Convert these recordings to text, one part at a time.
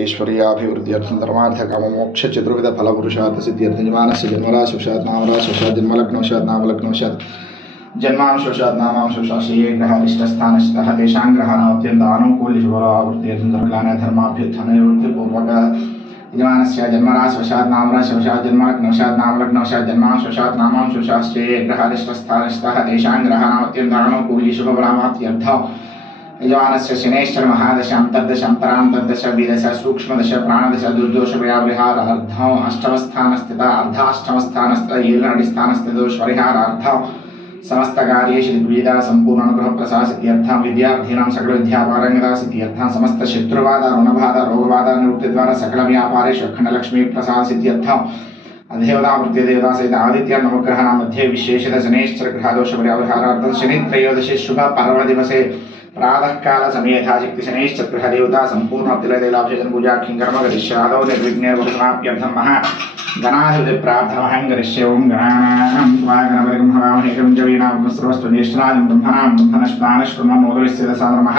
ఐశ్వర్యాభివృద్ధి అర్థం ధర్మార్థ కామ మోక్ష చతుర్విధ ఫలపురుషాత్ సిద్ధ్యర్థం జమానస్ జన్మరాశుషాత్ నామరాశుషాత్ జన్మలగ్నవశాత్ నామలగ్నవశాత్ జన్మాంశుషాత్ నామాంశుషాత్ శ్రీగ్రహ ఇష్టస్థానస్థ తేషాం గ్రహాణం అత్యంత ఆనుకూల్య శుభలావృత్తి ధర్మలాన ధర్మాభ్యుత్థాన వృత్తి పూర్వక యజమానస్య జన్మరాశుషాత్ నామరాశుషాత్ జన్మలగ్నవశాత్ నామలగ్నవశాత్ జన్మాంశుషాత్ నామాంశుషాత్ శ్రీగ్రహ ఇష్టస్థానస్థ తేషాం గ్రహాణం అత్యంత ఆనుకూల్య శుభలావాత్యర్థ యజమానస్య శనేశ్వర మహాదశ అంతర్దశ అంతరాంతర్దశ విదశ సూక్ష్మదశ ప్రాణదశ దుర్దోష వ్యావృహార అర్థం అష్టమస్థానస్థిత అర్ధాష్టమస్థానస్థిత ఏలునడి స్థానస్థితో స్వరిహార అర్థం సమస్త కార్యేషు దిగ్విజద సంపూర్ణ అనుగ్రహ ప్రసాసిత్యర్థం విద్యార్థీనాం సకల విద్యాపారంగదాసిత్యర్థం సమస్త శత్రువాద రుణబాధ రోగబాధ నివృత్తి ద్వారా సకల వ్యాపారేషు అఖండలక్ష్మీ ప్రసాసిత్యర్థం देवतावृत्ति देवतासहित आदित्यां नवग्रहाणां मध्ये विशेषतः शनैश्चक्रग्रहदोषपरिहारार्थं शनित्रयोदशे शुभपर्वदिवसे प्रातःकालसमये यथाशक्तिशनैश्चक्रहदेवता सम्पूर्णप्तिलदैलाभिषेचनपूजाख्यं कर्म करिष्य आदौ महा गणाधिपतिप्रार्थमहं करिष्य गणानां त्वा गणपतिगं च वीणां सर्वस्तु ब्रह्मणां ब्रह्मणश्वानश्वमोदविस्य दशामः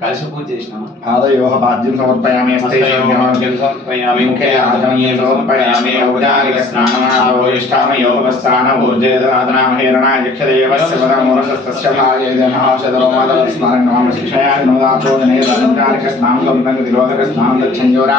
కలిసి పూజ చేసినామా? పాదయోహ పాద్యం సమర్పయామి సమర్పయామి ముఖే ఆచమనీయ సమర్పయామి ఔదారిక స్నానమానోయిష్టామి యోగస్థాన ఊర్జేదనాథనామహేరణా యక్షదేవస్య పదమూరస్తస్య భాయేదనాశదోమాదస్మరణామ శిక్షయాగ్నోదాచోదనే రసంచారిక స్నానం సంతంగ తిరోహక స్నానం దక్షంజోరా